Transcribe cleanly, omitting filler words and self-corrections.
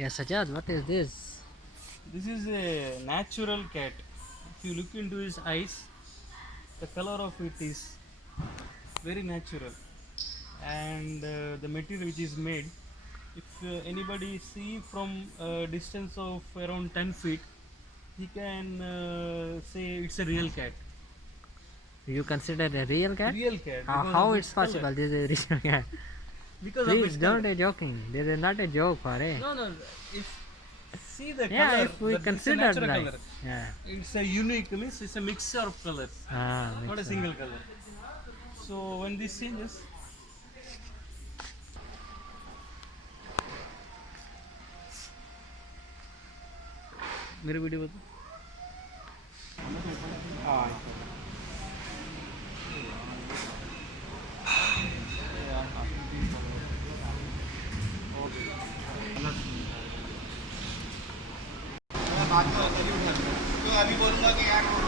Yes, Sajad, what is this? This is a natural cat. If you look into his eyes, the color of it is very natural, and the material which is made. If anybody see from a distance of around 10 feet, he can say it's a real cat. You consider a real cat? Real cat because How of it's its color. possible this is a real cat? Because of Please its color. don't be joking. This is not a joke for it. No, no. If see the Yeah, color, if we that it's a consider natural like color. yeah. It's a unique means it's a mixture of colors, not a Makes sense. single color. So when this changes, मेरे video बता हाँ तो अभी बोलूँगा कि यार वो